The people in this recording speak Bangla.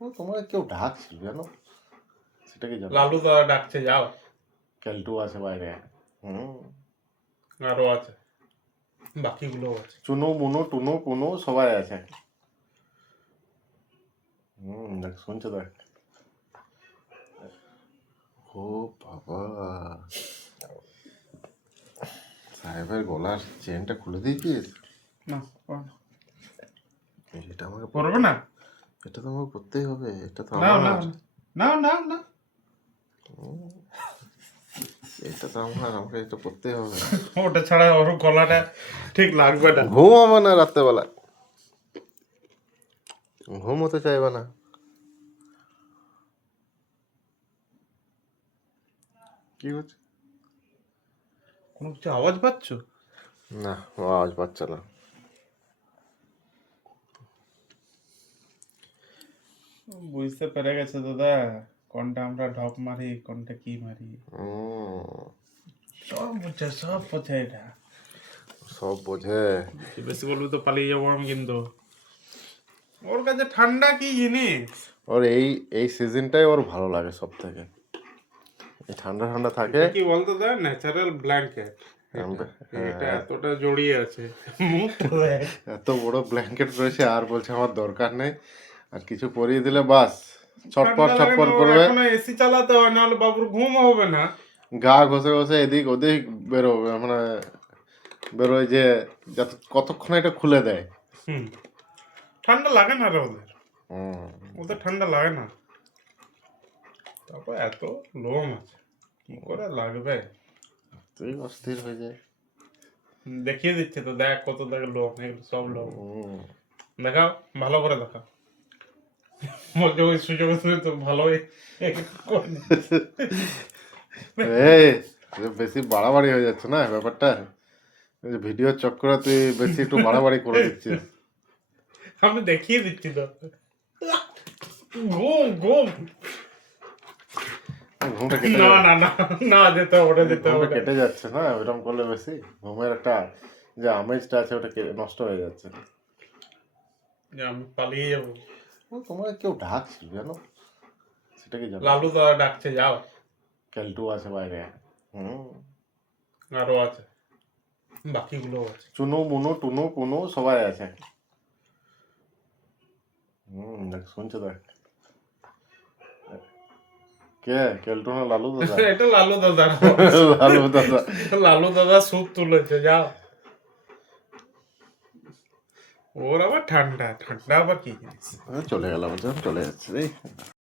তোমাকে কেউ ডাকছিল জানো, সেটা কি জানো? লালু দাদা ডাকছে, যাও। কেলটু আছে বাইরে, আরো আছে, বাকিগুলো আছে। চুনু মুনু টুনু পুনু সবাই আছে। দেখ শুনছো দেখ। ও বাবা, সাহেবের গলার চেনটা খুলে দিয়েছিস? না, এটা আমাকে করবে না। এটা তো আমাকে করতেই হবে, এটা তো না না আমার। না না না, এটা তো আমার, আমাকে এটা করতেই হবে। ওটা ছাড়া ওর গলাটা ঠিক লাগবে না। ঘুম হবে না রাত্রেবেলা, ঘুম হতে চাইবে না। কি হচ্ছে? কোনো কিছু আওয়াজ পাচ্ছ? না, আওয়াজ পাচ্ছে না। বুঝতে পেরে গেছে দাদা, কোনটা আমরা ঢপ মারি, কোনটা কি মারি। সব বোঝে, সব বোঝে এটা। সব বোঝে। বেশি বলবি তো পালিয়ে যাবো আমি কিন্তু। ওর কাছে ঠান্ডা কি জিনিস। ওর এই সিজনটাই ওর ভালো লাগে সব থেকে, এই ঠান্ডা ঠান্ডা থাকে। কি বলতো দা, ন্যাচারাল ব্ল্যাঙ্কেট। এটা এতটা জড়িয়ে আছে মুখ ধরে। এত বড় ব্ল্যাঙ্কেট রয়েছে, আর বলছে আমার দরকার নেই, আর কিছু পরিয়ে দিলে বাস ছটপট ছটপট করবে। এখন এসি চালাতে হয়, নাহলে বাবুর ঘুম হবে না। গা ঘষে ঘষে এদিক ওদিক বেরোবে, মানে বেরোয় যে যত কতক্ষণ এটা খুলে দেয়। ঠান্ডা লাগে না রে ওদের, ওদের ঠান্ডা লাগে না। তারপর এত লোম আছে, কি করে লাগবে। তুই অস্থির হয়ে যায়। দেখিয়ে দিচ্ছে তো, দেখ কত দেখ লোম, এগুলো সব লোম। দেখাও, ভালো করে দেখাও। বলছে ওই সুযোগ তো ভালোই। বেশি বাড়াবাড়ি হয়ে যাচ্ছে না ব্যাপারটা, ভিডিও চক্করে তুই বেশি একটু বাড়াবাড়ি করে দিচ্ছিস। আমি দেখিয়ে দিচ্ছি তো। ঘুম ঘুম। ঘুমটা কেটে না না না না, যেতে হবে, যেতে হবে। ঘুমটা কেটে যাচ্ছে না ওইরকম করলে, বেশি ঘুমের একটা যে আমেজটা আছে ওটা নষ্ট হয়ে যাচ্ছে। আমি পালিয়ে যাবো। তোমাকে কেউ ডাকছিল জানো, সেটা কি জানো? লালু দাদা ডাকছে, যাও। কেলটু আছে বাইরে, আরো আছে, বাকিগুলো আছে। চুনু মুনু টুনু পুনু সবাই আছে। দেখ শুনছো দেখ। কে কেলটু না লালু দাদা? এটা লালু দাদা। লালু দাদা, লালু দাদা স্যুপ তুলেছে, যাও। ওর আবার ঠান্ডা, ঠান্ডা আবার কি জিনিস। চলে গেলাম, চলে যাচ্ছে রে।